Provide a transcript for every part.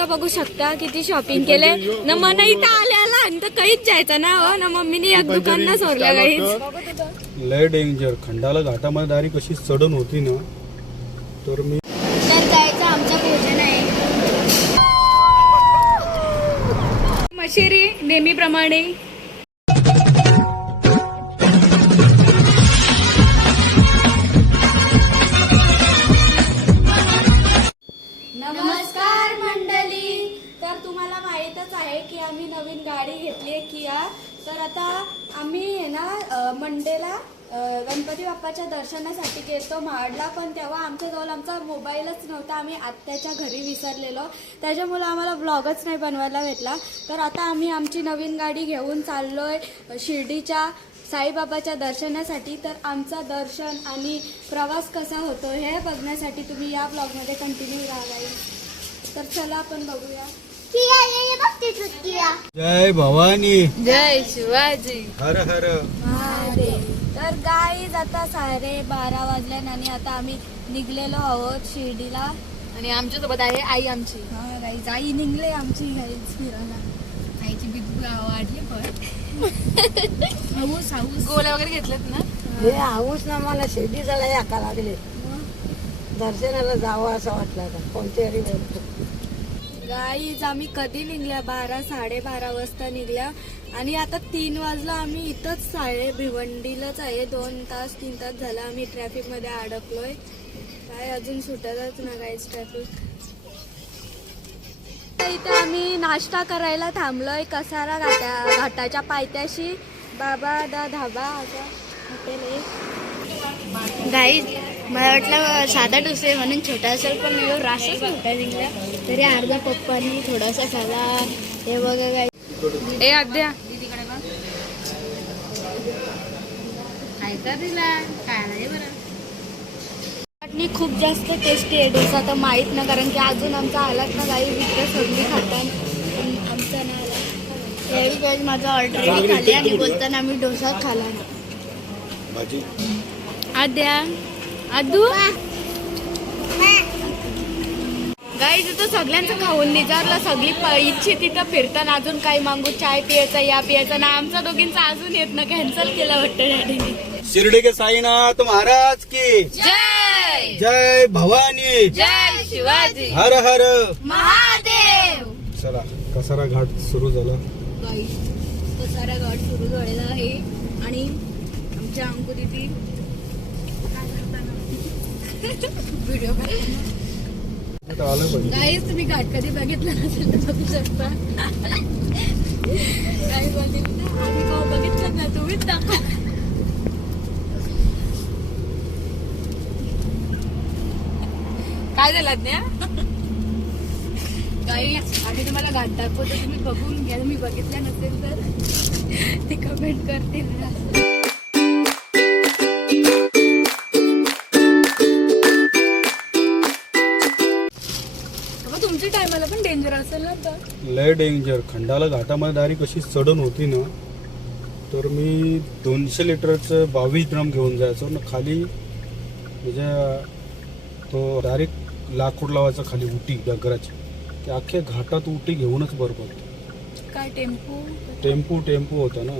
शिर्डीला बघू शकता किती शॉपिंग केले ना मना इथं आल्याला आणि तर काहीच जायचं ना हो. ना मम्मीने एक दुकान ना सोडलं काहीच. लय डेंजर खंडाला घाटामध्ये दारी कशी चढण होती ना तर मी तर जायचं आमचं भोजन आहे मशिरी नेहमीप्रमाणे दर्शनासाठी गेलो महाडला पण तेव्हा आमच्याजवळ आमचा मोबाईलच नव्हता. आम्ही आत्याच्या घरी विसरलेलो. त्याच्यामुळे आम्हाला ब्लॉगच नाही बनवायला भेटला. तर आता आम्ही आमची नवीन गाडी घेऊन चाललोय अ, शिर्डीच्या साईबाबाच्या दर्शनासाठी. तर आमचा दर्शन आणि प्रवास कसा होतो हे बघण्यासाठी तुम्ही या ब्लॉगमध्ये कंटिन्यू राहावे तर चला आपण बघूया. जय भवानी. जय शिवाजी. हर हर. तर गाईज आता साडे बारा वाजल्यान आणि आता आम्ही निघलेलो आहोत शिर्डीला. आणि आमच्यासोबत आहे आई आमची. हा गाईज आई निघले आमची गाईज फिरायला. आईची बीपी वाढली पण. हाऊस हाऊस गोळ्या वगैरे घेतलेत ना? हे. हाऊस ना मला शिर्डीचा याका लागले. दर्शनाला जावं असं वाटलं आता. कोणत्याही बोलतो. गाईज आम्ही कधी निघल्या? बारा साडेबारा वाजता निघल्या. आणि आता तीन वाजला आम्ही इथंच आहे भिवंडीलाच आहे. दोन तास तीन तास झाला आम्ही ट्रॅफिकमध्ये अडकलोय. काय अजून सुटतच ना गाईज ट्रॅफिक इथे आम्ही नाश्ता करायला थांबलोय कसारा घाटा घाटाच्या पायथ्याशी. बाबा दा धाबा असं. हॉटेल आहे गाईज मला वाटलं साधा डोसे म्हणून छोटा असेल पण एवढं रासच मोठा निघला. तरी अर्धा पप्पानी थोडासा खाला हे बघा गाई ए अद्या खायचा दिला काय नाही बरं. चटणी खूप जास्त टेस्टी आहे डोसा तर माहीत ना कारण की अजून आमचा आलाच ना काही विकत सगळी खातात. पण आमचा नाही आला. यावेळी गाईज माझा ऑलरेडी खाली आणि बोलताना आम्ही डोसा खाला. ना भाजी आद्या आदू? गाईज इथं सगळ्यांचं खाऊन निजारला सगळी प- इच्छी तिथं फिरताना अजून काही मागू चाय पियाचा या पियाचा ना आमचा दोघींचा अजून येत ना कॅन्सल केला वाटतं डॅडीने शिर्डी के साईनाथ महाराज की. जय! जय भवानी. जय शिवाजी. हर हर. महादेव. चला कसारा घाट सुरू झाला. सारा घाट सुरू झालेला आहे. आणि आमच्या अंकुदिती व्हिडिओ काहीच तुम्ही घाट कधी बघितला नसेल तर बघू शकता. काही बघितलं? आम्ही का बघितलं ना तुम्हीच दाखवा. काय झालं त्या काही आम्ही तुम्हाला घाट दाखवतो. तुम्ही बघून घ्या. तुम्ही बघितलं नसेल तर ते कमेंट करतील. ना. टायमाला पण डेंजर असेल ना लय डेंजर खंडाला घाटामध्ये दारी कशी चढण होती ना तर मी दोनशे लिटरचं बावीस ग्राम घेऊन जायचो ना खाली. म्हणजे तो डायरेक्ट लाकूड लावायचा खाली उटी डगराची. ते अख्ख्या घाटात उटी घेऊनच बरं पडतं काय टेम्पो? टेम्पू टेम्पू होता ना.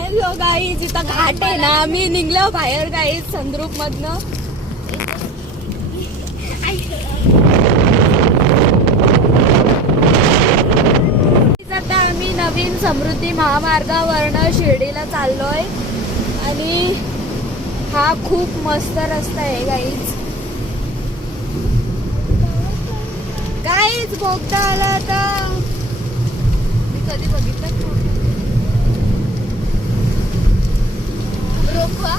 हॅलो गाई जिथं घाट आहे ना. आम्ही निघलो बाहेर गाई संद्रूप मधनं आता आम्ही नवीन समृद्धी महामार्गावरनं शिर्डीला चाललोय. आणि हा खूप मस्त रस्ता आहे गाईच गाईच भोगता आला आता. मी कधी बघितलं रोखवा.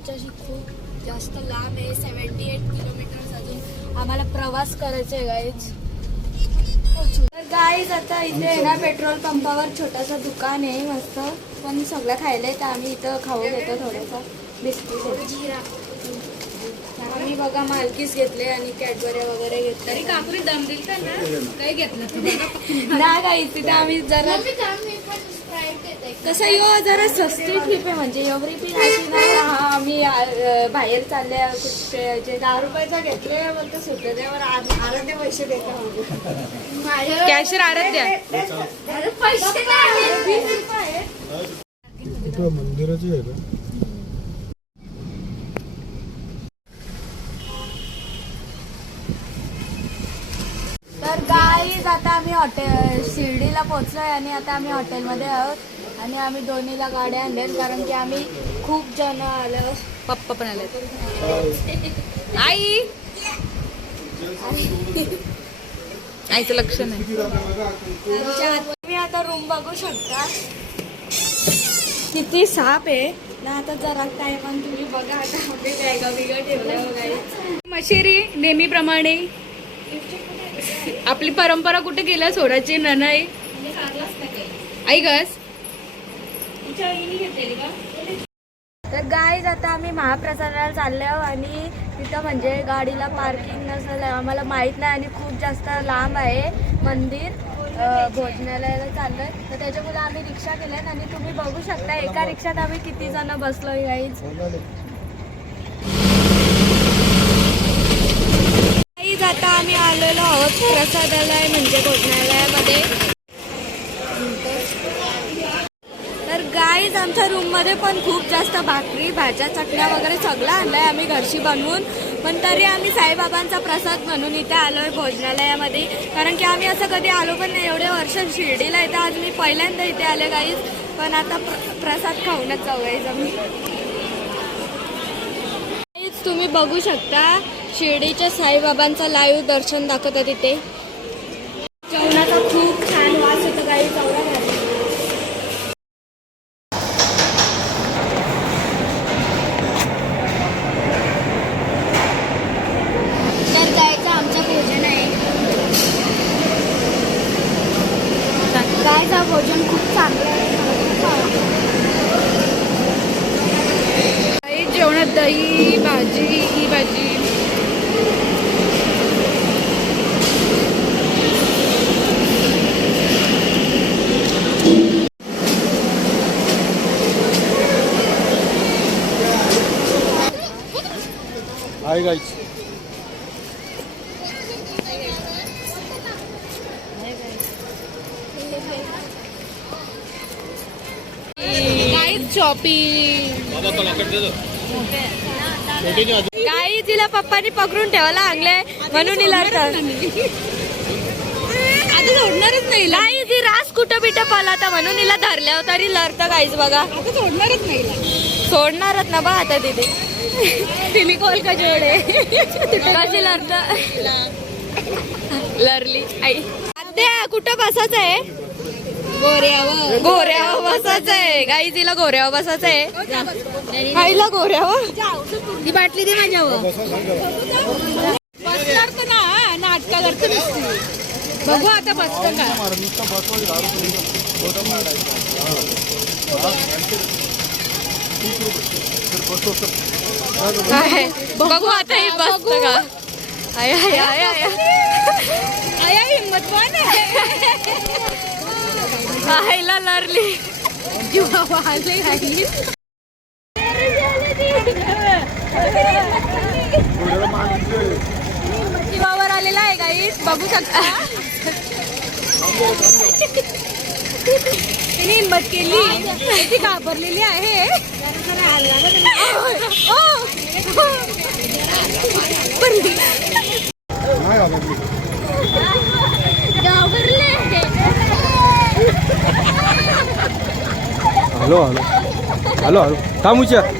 आमच्याशी खूप जास्त लांब आहे सेव्हन्टी एट किलोमीटर अजून आम्हाला प्रवास करायचा आहे गाईज तर गाईज आता इथे आहे ना पेट्रोल पंपावर छोटासा दुकान आहे मस्त. पण सगळं खायला आहे तर आम्ही इथं खाऊ घेतो थोडंसं. बिस्किट. आम्ही बघा मालकीच घेतले आणि कॅडबऱ्या वगैरे घेतले तरी कापुरी दम दिल का ना? काही घेतलं नाही. काही तिथे आम्ही जरा कसं यो जरा सस्ती ट्रिप आहे म्हणजे एवढी पी अशी नाही हा आम्ही अं, बाहेर चालले कुठे जे दहा रुपयाचा घेतले बोलतो सुट्टे त्यावर आराध्य पैसे देतो कॅशर आराध्या. पैसे नाही. वीस रुपये कुठं मंदिराची आहे का तर गाईज आता आम्ही हॉटेल शिर्डीला पोहोचलोय आणि आता आम्ही हॉटेलमध्ये आहोत. आणि आम्ही दोन्हीला गाड्या आणल्या कारण की आम्ही खूप जण आलो. पप्पा पण आले आई! आईचं लक्ष नाही. तुम्ही आता रूम बघू शकता. किती साप आहे. ना आता जरा काय पण तुम्ही बघा आता. आम्ही बिगा मशेरी नेहमीप्रमाणे. आपली परंपरा कुठे गेल्या सोडाची ननाई. आई गस. तर गाईज आता आम्ही महाप्रसादाला चाललो आणि तिथं म्हणजे गाडीला पार्किंग नसलं आम्हाला माहीत नाही आणि खूप जास्त लांब आहे मंदिर. भोजनालयाला चाललोय. तर त्याच्यामुळे आम्ही रिक्षा केल्यात आणि तुम्ही बघू शकता एका रिक्षात आम्ही किती जण बसलो गाईज आता आम्ही आलेलो आहोत. प्रसादालय म्हणजे भोजनालयामध्ये. तर गाईज आमच्या रूममध्ये पण खूप जास्त भाकरी भाज्या चटण्या वगैरे सगळं आणलंय आम्ही घरशी बनवून. पण तरी आम्ही साईबाबांचा प्रसाद म्हणून इथे आलो आहे भोजनालयामध्ये. कारण की आम्ही असं कधी आलो पण नाही. एवढे वर्ष शिर्डीला येतं आज मी पहिल्यांदा इथे आले गाईज पण आता प्र- प्रसाद खाऊनच जाऊ गाईज आम्ही तुम्ही बघू शकता शिर्डीच्या साईबाबांचं लाईव्ह दर्शन दाखवतात इथे जेवणाचा खूप छान वास येतो काही चवडा भाजी तर गायचं आमचं भोजन आहे गायचं भोजन खूप चांगलं आहे आई जेवणात दही भाजी ही भाजी काहीच शॉपिंग काही तिला पप्पानी पकडून ठेवायला लागले म्हणून हिला आता सोडणारच नाही नाही ती रास कुठं बिटं पलाता म्हणून हिला धरल्या तरी लढतं काहीच बघा. आता सोडणारच नाही सोडणारच ना बा आता तिथे तिमी कॉल का जोडे लढत? लरली आई. आत्या कुठं बसायचं आहे गोऱ्यावर. गोऱ्यावर बसायचं आहे गाई तिला गोऱ्यावर बसायचं आहे आईला गोऱ्यावर. ती बाटली दे माझ्यावर. बसणार तर ना नाटका करतो बघू आता बसतं का? आहे. बघू आता ही बसत का? आय आय आय आय. आया हिंमतवान आईला लरली. जीवा वाजले काही जीवावर आलेला आहे गाई बघू शकता. तिने हिंमत केली ती घाबरलेली आहे. हो, हो. Hello hello. Hello hello. थांबूच्या तर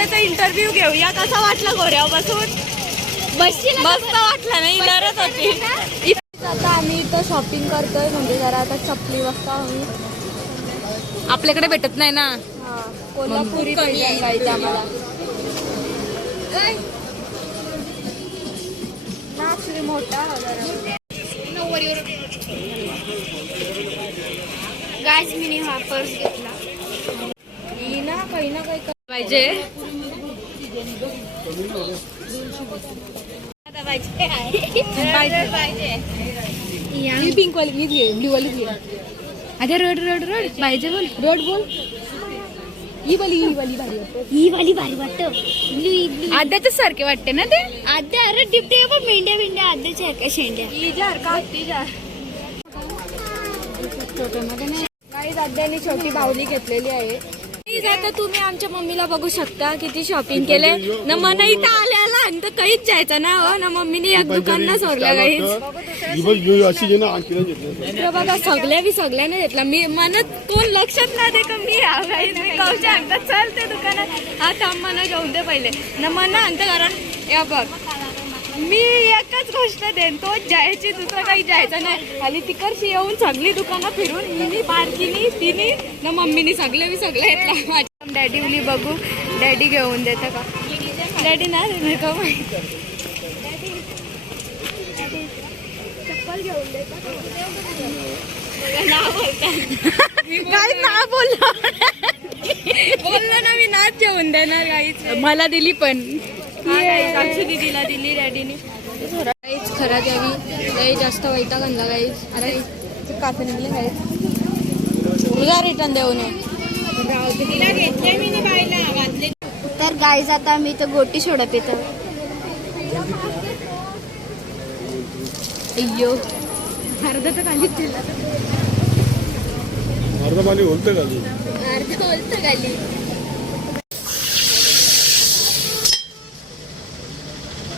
काही जात्याचा इंटरव्ह्यू घेऊया. कसा वाटला गोऱ्यावर बसून मस्त वाटला नाही लढत होती. आता आम्ही इथं शॉपिंग करतोय म्हणजे जरा आता चपली आम्ही. आपल्याकडे भेटत नाही ना. कोल्हापुरी पाहिजे आम्हाला. मोठा हा पर्स घेतला. ना काही ना काही पाहिजे. ही पिंक वाली मीच घे ब्ल्यू वाली घे. अरे रड रड रड. पाहिजे बोल. रोड बोल. ही वाली ही वाली भारी वाटते. ही वाली भारी वाटत. आद्याच्या सारखे वाटते ना ते? आद्या अरे डिपटे पण मेंढ्या मेंढ्या. आद्याच्या आहे का शेंड्या. ही जार का? ती जार. काही दाद्याने छोटी बाहुली घेतलेली आहे. आता तुम्ही आमच्या मम्मीला बघू शकता किती शॉपिंग केले न मना इथं आल्याला आणि तर काहीच जायचं ना हो. ना मम्मीने एक दुकान ना सोडलं काहीच. बघ, सगळ्या बी सगळ्याने घेतला मी मनात कोण लक्षात ना दे का मी हा कवच्या अंगतात चल ते दुकानात. हा थांब मला घेऊन दे पहिले. न मना अंत कारण या बघ. एकच गोष्ट देन तो जायची दुसरं काही जायचं नाही. आणि तिकडची येऊन सगळी दुकानं फिरून मिनी पार्किनी तिने न मम्मीनी सगळे मी सगळे घेतला. माझ्या डॅडी उली बघू डॅडी घेऊन देतं का? डॅडी ना देणार का चप्पल घेऊन? नाव बोलतात काय नाव बोललं? बोललं ना मी नाच जेवून देणार काहीच मला दिली पण. दिला दिली डॅडीने. खरा द्यावी काही जास्त वैताग आणला काहीच अरे काफी निघले काहीच तुझा रिटर्न देऊ नये तर गाईज आता आम्ही इथं गोटी सोडा पितो अय्यो. अर्धा तर खाली दिला अर्ध पाणी होतं का अजून? अर्धा बोलतं खाली.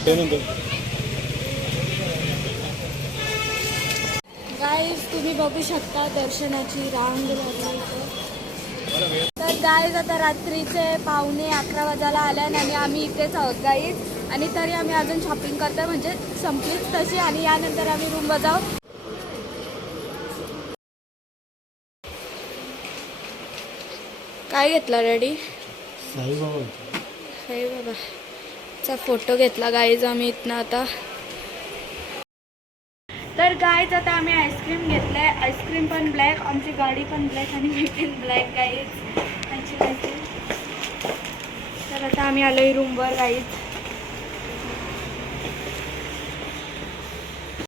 त्यानंतर? गाईज तुम्ही बघू शकता दर्शनाची रांग लागली. तर गाईज आता रात्रीचे पावणे अकरा वाजायला आल्या आणि आम्ही इथेच आहोत गाईज आणि तरी आम्ही अजून शॉपिंग करतोय म्हणजे संपलीच तशी आणि यानंतर आम्ही रूम बजाव काय घेतला रेडी साईबाबा. हे बाबा चा फोटो घेतला गाईज आम्ही इथनं आता. गाईज आता आम्ही आईस्क्रीम घेतलाय. आईस्क्रीम पण ब्लॅक आमची गाडी पण ब्लॅक आणि मी पण ब्लॅक गाईज आमची तर आता आम्ही आलोय रूमवर गाईज